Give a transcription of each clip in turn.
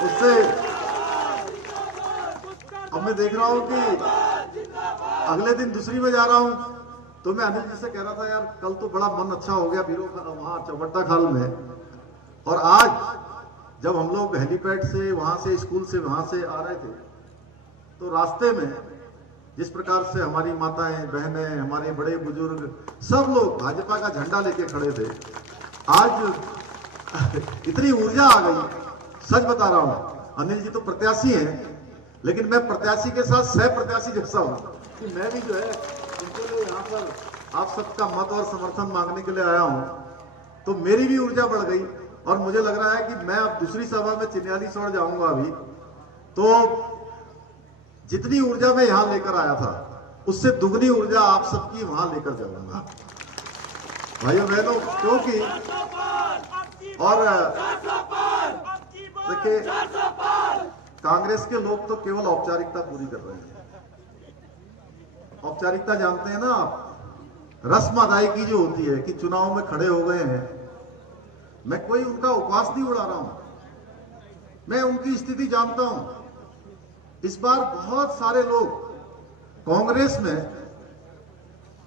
उससे अब मैं देख रहा हूं कि अगले दिन दूसरी में जा रहा हूं तो मैं अनिल जी से कह रहा था, यार कल तो बड़ा मन अच्छा हो गया बीरो वहां चौबट्टा खाल में, और आज जब हम लोग हेलीपैड से वहां से स्कूल से वहां से आ रहे थे तो रास्ते में जिस प्रकार से हमारी माताएं बहनें हमारे बड़े बुजुर्ग सब लोग भाजपा का झंडा लेके खड़े थे, आज इतनी ऊर्जा आ गई। सच बता रहा हूं, अनिल जी तो प्रत्याशी हैं, लेकिन मैं प्रत्याशी के साथ सह प्रत्याशी जैसा हूं कि मैं भी जो है इनके लिए यहाँ पर आप सबका मत और समर्थन मांगने के लिए आया हूं, तो मेरी भी ऊर्जा बढ़ गई और मुझे लग रहा है कि मैं अब दूसरी सभा में चिन्याली छोड़ जाऊंगा अभी, तो जितनी ऊर्जा मैं यहां लेकर आया था उससे दुगनी ऊर्जा आप सबकी वहां लेकर जाऊंगा भाइयों बहनों, क्योंकि और देखिए कांग्रेस के लोग तो केवल औपचारिकता पूरी कर रहे हैं। औपचारिकता जानते हैं ना आप, रस्म अदायगी जो होती है कि चुनाव में खड़े हो गए हैं, मैं कोई उनका उपवास नहीं उड़ा रहा हूं, मैं उनकी स्थिति जानता हूं। इस बार बहुत सारे लोग कांग्रेस में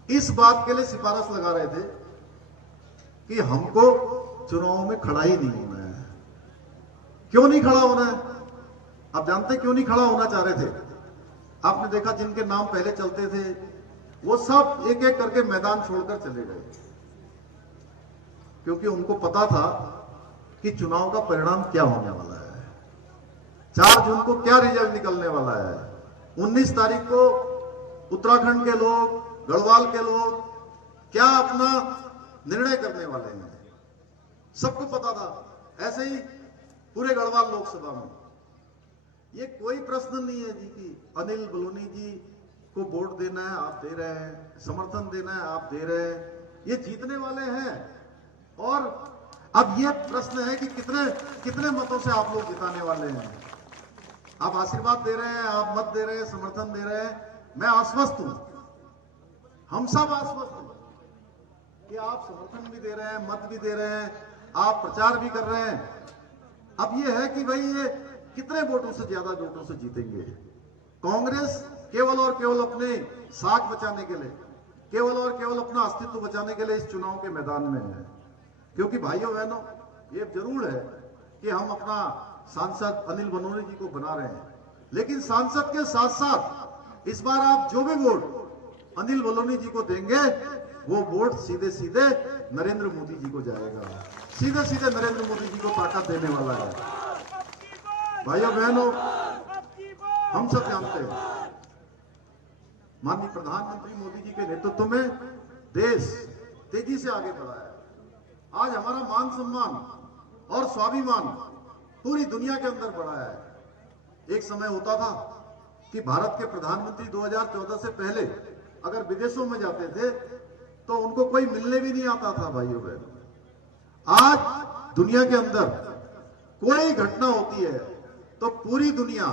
इस बात के लिए सिफारिश लगा रहे थे कि हमको चुनाव में खड़ा ही नहीं होना है। क्यों नहीं खड़ा होना है? आप जानते क्यों नहीं खड़ा होना चाह रहे थे? आपने देखा जिनके नाम पहले चलते थे वो सब एक एक करके मैदान छोड़कर चले गए, क्योंकि उनको पता था कि चुनाव का परिणाम क्या होने वाला है, 4 जून को क्या रिजल्ट निकलने वाला है, 19 तारीख को उत्तराखंड के लोग गढ़वाल के लोग क्या अपना निर्णय करने वाले हैं, सबको पता था। ऐसे ही पूरे गढ़वाल लोकसभा में ये कोई प्रश्न नहीं है जी कि अनिल बलूनी जी को वोट देना है आप दे रहे हैं, समर्थन देना है आप दे रहे हैं, ये जीतने वाले हैं। और अब ये प्रश्न है कि कितने कितने मतों से आप लोग जिताने वाले हैं। आप आशीर्वाद दे रहे हैं, आप मत दे रहे हैं, समर्थन दे रहे हैं, मैं आश्वस्त हूं, हम सब आश्वस्त हैं कि आप समर्थन भी दे रहे हैं, मत भी दे रहे हैं, आप प्रचार भी कर रहे हैं। अब ये है कि भाई ये कितने वोटों से ज्यादा वोटों से जीतेंगे। कांग्रेस केवल और केवल अपने साख बचाने के लिए, केवल और केवल अपना अस्तित्व बचाने के लिए इस चुनाव के मैदान में है। क्योंकि भाइयों बहनों ये जरूर है कि हम अपना सांसद अनिल बलूनी जी को बना रहे हैं, लेकिन सांसद के साथ साथ इस बार आप जो भी वोट अनिल बलूनी जी को देंगे वो वोट सीधे सीधे नरेंद्र मोदी जी को जाएगा, सीधे सीधे नरेंद्र मोदी जी को ताकत देने वाला है। भाइयों बहनों हम सब जानते हैं माननीय प्रधानमंत्री मोदी जी के नेतृत्व में देश तेजी से आगे बढ़ा है। आज हमारा मान सम्मान और स्वाभिमान पूरी दुनिया के अंदर बढ़ा है। एक समय होता था कि भारत के प्रधानमंत्री 2014 से पहले अगर विदेशों में जाते थे तो उनको कोई मिलने भी नहीं आता था। भाइयों बहनों आज दुनिया के अंदर कोई घटना होती है तो पूरी दुनिया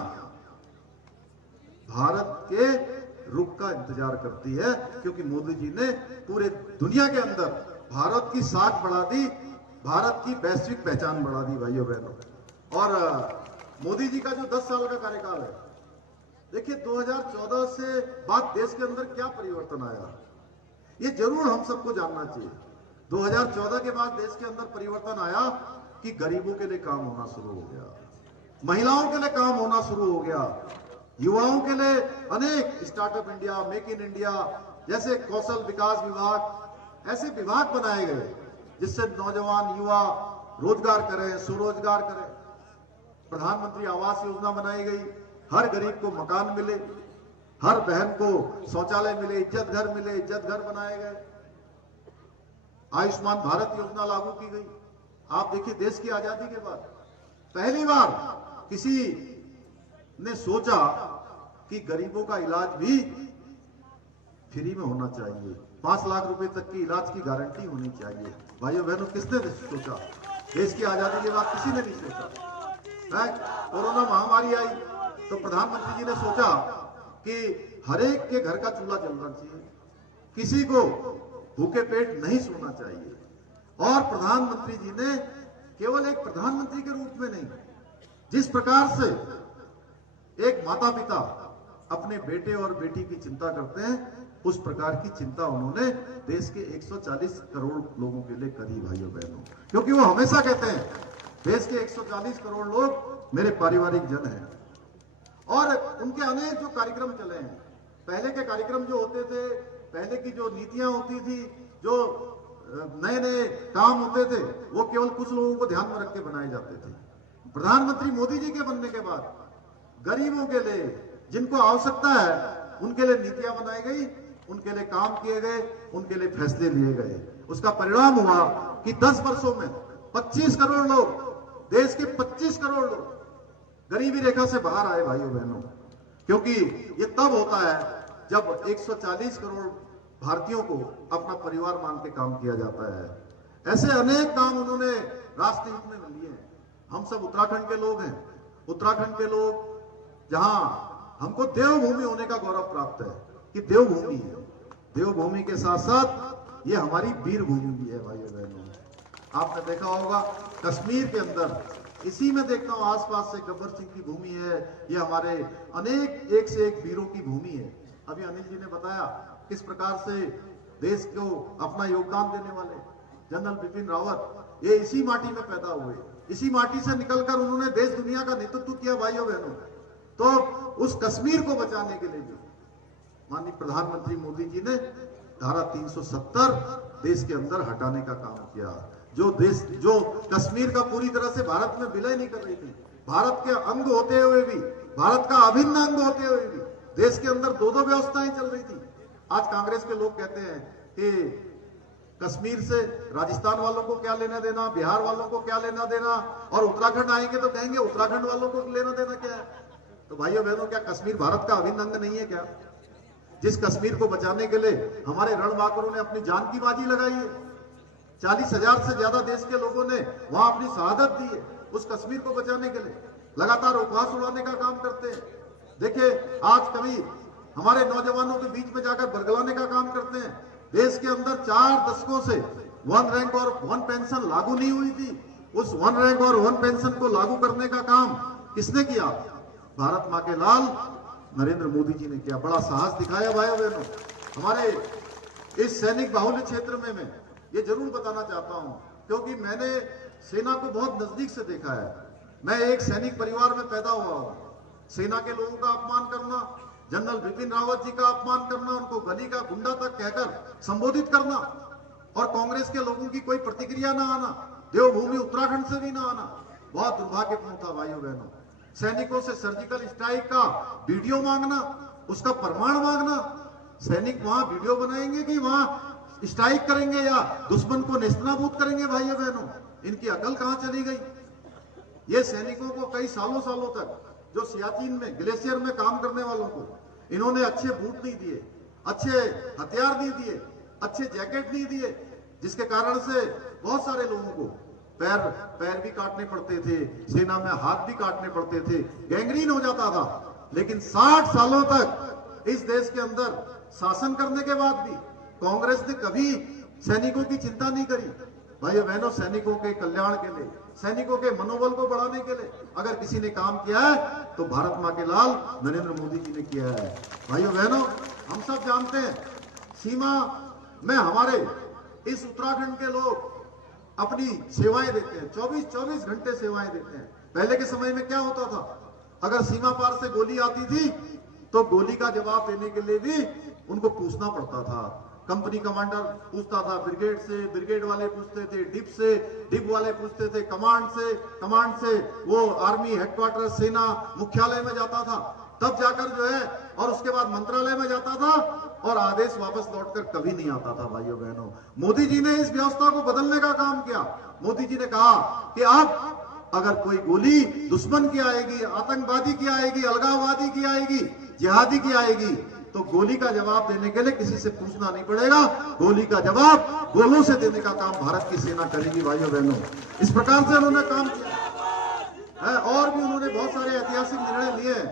भारत के रुख का इंतजार करती है, क्योंकि मोदी जी ने पूरे दुनिया के अंदर भारत की साख बढ़ा दी, भारत की वैश्विक पहचान बढ़ा दी। भाइयों बहनों, और मोदी जी का जो 10 साल का कार्यकाल है, देखिए 2014 से बाद देश के अंदर क्या परिवर्तन आया, ये जरूर हम सबको जानना चाहिए। 2014 के बाद देश के अंदर परिवर्तन आया कि गरीबों के लिए काम होना शुरू हो गया, महिलाओं के लिए काम होना शुरू हो गया, युवाओं के लिए अनेक startup India, make in India जैसे कौशल विकास विभाग, ऐसे विभाग बनाए गए जिससे नौजवान युवा रोजगार करें, स्वरोजगार करें। प्रधानमंत्री आवास योजना बनाई गई, हर गरीब को मकान मिले, हर बहन को शौचालय मिले, इज्जत घर मिले, इज्जत घर बनाए गए। आयुष्मान भारत योजना लागू की गई। आप देखिए देश की आजादी के बाद पहली बार किसी ने सोचा कि गरीबों का इलाज भी फ्री में होना चाहिए, 5 लाख रुपए तक की इलाज की गारंटी होनी चाहिए। भाइयों बहनों किसने सोचा? देश की आजादी के बाद किसी ने नहीं सोचा। कोरोना महामारी आई तो प्रधानमंत्री जी ने सोचा कि हर एक के घर का चूल्हा जलना चाहिए, किसी को भूखे पेट नहीं सोना चाहिए। और प्रधानमंत्री जी ने केवल एक प्रधानमंत्री के रूप में नहीं, जिस प्रकार से एक माता पिता अपने बेटे और बेटी की चिंता करते हैं, उस प्रकार की चिंता उन्होंने देश के 140 करोड़ लोगों के लिए करी भाइयों बहनों। क्योंकि वो हमेशा कहते हैं देश के 140 करोड़ लोग मेरे पारिवारिक जन हैं। और उनके अनेक जो कार्यक्रम चले हैं, पहले के कार्यक्रम जो होते थे, पहले की जो नीतियां होती थी, जो नए नए काम होते थे, वो केवल कुछ लोगों को ध्यान में रख के बनाए जाते थे। प्रधानमंत्री मोदी जी के बनने के बाद गरीबों के लिए, जिनको आवश्यकता है, उनके लिए नीतियां बनाई गई, उनके लिए काम किए गए, उनके लिए फैसले लिए गए। उसका परिणाम हुआ कि 10 वर्षों में 25 करोड़ लोग, देश के 25 करोड़ लोग गरीबी रेखा से बाहर आए भाइयों बहनों। क्योंकि ये तब होता है जब 140 करोड़ भारतीयों को अपना परिवार मान के काम किया जाता है। ऐसे अनेक काम उन्होंने राष्ट्र हित में लिए हैं। हम सब उत्तराखंड के लोग हैं। उत्तराखंड के लोग, जहां हमको देवभूमि होने का गौरव प्राप्त है कि देवभूमि है, देवभूमि के साथ साथ ये हमारी वीर भूमि भी है भाइयों बहनों। आपने देखा होगा कश्मीर के अंदर, इसी में देखता हूं आसपास से गब्बर सिंह की भूमि है, ये हमारे अनेक एक से एक वीरों की भूमि है। अभी अनिल जी ने बताया किस प्रकार से देश को अपना योगदान देने वाले जनरल बिपिन रावत, ये इसी माटी में पैदा हुए, इसी माटी से निकलकर उन्होंने देश दुनिया का नेतृत्व किया भाइयों बहनों। तो उस कश्मीर को बचाने के लिए भी माननीय प्रधानमंत्री मोदी जी ने धारा 370 देश के अंदर हटाने का काम किया। जो कश्मीर का पूरी तरह से भारत में विलय नहीं कर रही थी, भारत के अंग होते हुए भी, भारत का अभिन्न अंग होते हुए भी देश के अंदर दो व्यवस्थाएं चल रही थी। आज कांग्रेस के लोग कहते हैं कि कश्मीर से राजस्थान वालों को क्या लेना देना, बिहार वालों को क्या लेना देना, और उत्तराखंड आएंगे तो कहेंगे उत्तराखंड वालों को लेना देना क्या है। तो भाइयों बहनों, क्या कश्मीर भारत का अभिन्न अंग नहीं है क्या? जिस कश्मीर को बचाने के लिए हमारे रणबांकुरों ने अपनी जान की बाजी लगाई है, 40,000 से ज्यादा देश के लोगों ने वहां अपनी शहादत दी है उस कश्मीर को बचाने के लिए, लगातार उपवास उड़ाने का काम करते हैं। देखिए, आज कभी हमारे नौजवानों के बीच में जाकर बरगलाने का काम करते हैं। देश के अंदर 4 दशकों से 1 रैंक और 1 पेंशन लागू नहीं हुई थी। उस 1 रैंक और 1 पेंशन को लागू करने का काम किसने किया? भारत मां के लाल नरेंद्र मोदी जी ने किया। बड़ा साहस दिखाया भाइयों बहनों। हमारे इस सैनिक बाहुल्य क्षेत्र में मैं ये जरूर बताना चाहता हूं, क्योंकि मैंने सेना को बहुत नजदीक से देखा है। मैं एक सैनिक परिवार में पैदा हुआ हूं। सेना के लोगों का अपमान करना, जनरल बिपिन रावत जी का अपमान करना, उनको गली का गुंडा तक कहकर संबोधित करना, और कांग्रेस के लोगों की कोई प्रतिक्रिया ना आना, देवभूमि उत्तराखंड से भी ना आना, बहुत दुर्भाग्यपूर्ण था भाइयों बहनों। सैनिकों से सर्जिकल स्ट्राइक का वीडियो मांगना, उसका प्रमाण मांगना। सैनिक वहां वीडियो बनाएंगे कि वहां स्ट्राइक करेंगे या दुश्मन को नेस्तनाबूद करेंगे भाइयों बहनों? इनकी अकल कहां चली गई? ये सैनिकों को कई सालों तक, जो सियाचिन में ग्लेशियर में काम करने वालों को, इन्होंने अच्छे बूट नहीं दिए, अच्छे हथियार नहीं दिए, अच्छे जैकेट नहीं दिए, जिसके कारण से बहुत सारे लोगों को पैर भी काटने पड़ते थे, सेना में हाथ भी काटने पड़ते थे, गैंग्रीन हो जाता था। लेकिन 60 सालों तक इस देश के अंदर शासन करने के बाद भी कांग्रेस ने कभी सैनिकों की चिंता नहीं करी। भाइयों बहनों, सैनिकों के कल्याण के लिए, सैनिकों के मनोबल को बढ़ाने के लिए अगर किसी ने काम किया है तो भारत मां के लाल नरेंद्र मोदी जी ने किया है। भाइयों बहनों, हम सब जानते हैं सीमा में हमारे इस उत्तराखंड के लोग अपनी सेवाएं देते हैं, 24 घंटे सेवाएं देते हैं। पहले के समय में क्या होता था, अगर सीमा पार से गोली आती थी तो गोली का जवाब देने के लिए भी उनको पूछना पड़ता था। कंपनी कमांडर पूछता था ब्रिगेड से, ब्रिगेड वाले पूछते थे डिप से, डिप वाले पूछते थे कमांड से, कमांड से वो आर्मी हेडक्वार्टर सेना मुख्यालय में जाता था, तब जाकर जो है, और उसके बाद मंत्रालय में जाता था, और आदेश वापस लौटकर कभी नहीं आता था। भाइयों बहनों, मोदी जी ने इस व्यवस्था को बदलने का काम किया। मोदी जी ने कहा कि अब अगर कोई गोली दुश्मन की आएगी, आतंकवादी की आएगी, अलगाववादी की आएगी, जिहादी की आएगी, तो गोली का जवाब देने के लिए किसी से पूछना नहीं पड़ेगा, गोली का जवाब गोलों से देने का काम भारत की सेना करेगी। भाइयों बहनों, इस प्रकार से उन्होंने काम किया है। और भी उन्होंने बहुत सारे ऐतिहासिक निर्णय लिए हैं।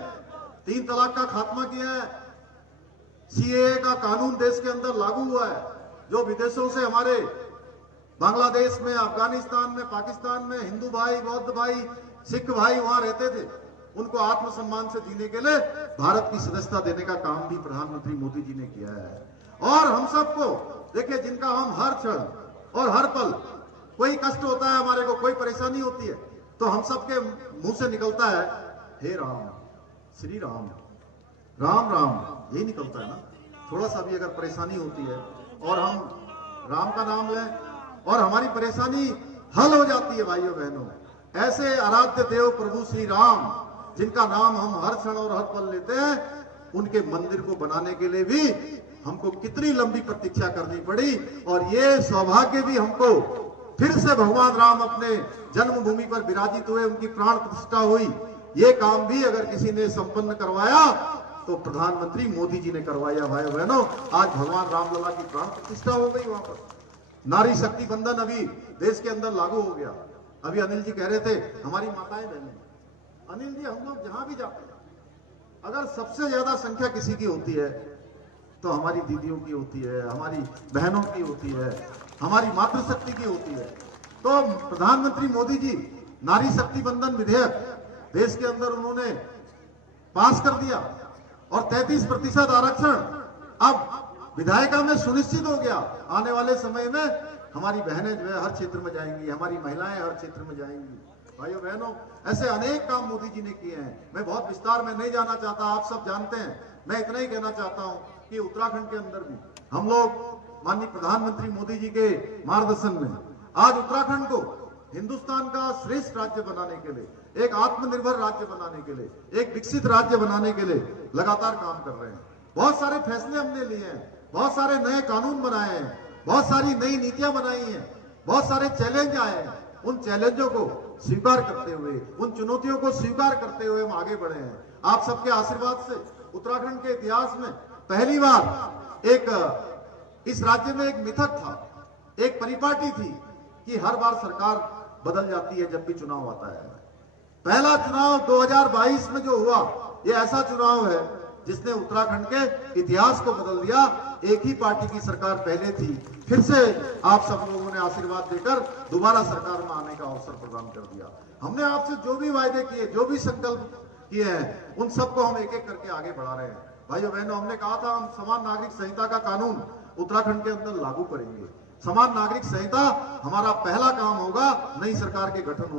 3 तलाक का खात्मा किया है, सीएए का कानून देश के अंदर लागू हुआ है। जो विदेशों से हमारे बांग्लादेश में, अफगानिस्तान में, पाकिस्तान में हिंदू भाई, बौद्ध भाई, सिख भाई वहां रहते थे, उनको आत्मसम्मान से जीने के लिए भारत की सदस्यता देने का काम भी प्रधानमंत्री मोदी जी ने किया है। और हम सबको देखिए, जिनका हम हर क्षण और हर पल कोई कष्ट होता है, हमारे को कोई परेशानी होती है, तो हम सबके मुंह से निकलता है हे राम, श्री राम, राम राम, यही निकलता है ना। थोड़ा सा भी अगर परेशानी होती है और हम राम का नाम लें और हमारी परेशानी हल हो जाती है। भाइयों बहनों, ऐसे आराध्य देव प्रभु श्री राम, जिनका नाम हम हर क्षण और हर पल लेते हैं, उनके मंदिर को बनाने के लिए भी हमको कितनी लंबी प्रतीक्षा करनी पड़ी। और ये सौभाग्य भी हमको फिर से भगवान राम अपने जन्मभूमि पर विराजित हुए, उनकी प्राण प्रतिष्ठा हुई, ये काम भी अगर किसी ने संपन्न करवाया तो प्रधानमंत्री मोदी जी ने करवाया। भाई बहनों, आज भगवान रामलला की प्राण प्रतिष्ठा हो गई वहां पर। नारी शक्ति बंधन अभी देश के अंदर लागू हो गया। अभी अनिल जी कह रहे थे हमारी माताएं बहनें, अनिल जी हम लोग जहां भी जाते हैं, अगर सबसे ज्यादा संख्या किसी की होती है तो हमारी दीदियों की होती है, हमारी बहनों की होती है, हमारी मातृशक्ति की होती है। तो प्रधानमंत्री मोदी जी नारी शक्ति बंधन विधेयक देश के अंदर उन्होंने पास कर दिया और 33% आरक्षण अब विधायिका में सुनिश्चित हो गया। आने वाले समय में हमारी बहनें जो है हर क्षेत्र में जाएंगी, हमारी महिलाएं हर क्षेत्र में जाएंगी। भाइयों बहनों, ऐसे अनेक काम मोदी जी ने किए हैं। मैं बहुत विस्तार में नहीं जाना चाहता, आप सब जानते हैं। मैं इतना ही कहना चाहता हूं कि उत्तराखंड के अंदर भी हम लोग माननीय प्रधानमंत्री मोदी जी के मार्गदर्शन में आज उत्तराखंड को हिंदुस्तान का श्रेष्ठ राज्य बनाने के लिए, एक आत्मनिर्भर राज्य बनाने के लिए, एक विकसित राज्य बनाने के लिए लगातार काम कर रहे हैं। बहुत सारे फैसले हमने लिए हैं, बहुत सारे नए कानून बनाए हैं, बहुत सारी नई नीतियां बनाई हैं, बहुत सारे चैलेंज आए हैं। उन चैलेंजों को स्वीकार करते हुए, उन चुनौतियों को स्वीकार करते हुए हम आगे बढ़े हैं। आप सबके आशीर्वाद से उत्तराखंड के इतिहास में पहली बार एक इस राज्य में एक मिथक था, एक परिपाटी थी कि हर बार सरकार बदल जाती है जब भी चुनाव आता है। पहला चुनाव 2022 में जो हुआ, ये ऐसा चुनाव है जिसने उत्तराखंड के इतिहास को बदल दिया। एक ही पार्टी की सरकार पहले थी, फिर से आप सब लोगों ने आशीर्वाद देकर दोबारा सरकार में आने का अवसर प्रदान कर दिया। हमने आपसे जो भी वायदे किए, जो भी संकल्प किए हैं, उन सबको हम एक एक करके आगे बढ़ा रहे हैं। भाइयों बहनों, हमने कहा था हम समान नागरिक संहिता का कानून उत्तराखंड के अंदर लागू करेंगे। समान नागरिक संहिता हमारा पहला काम होगा नई सरकार के गठन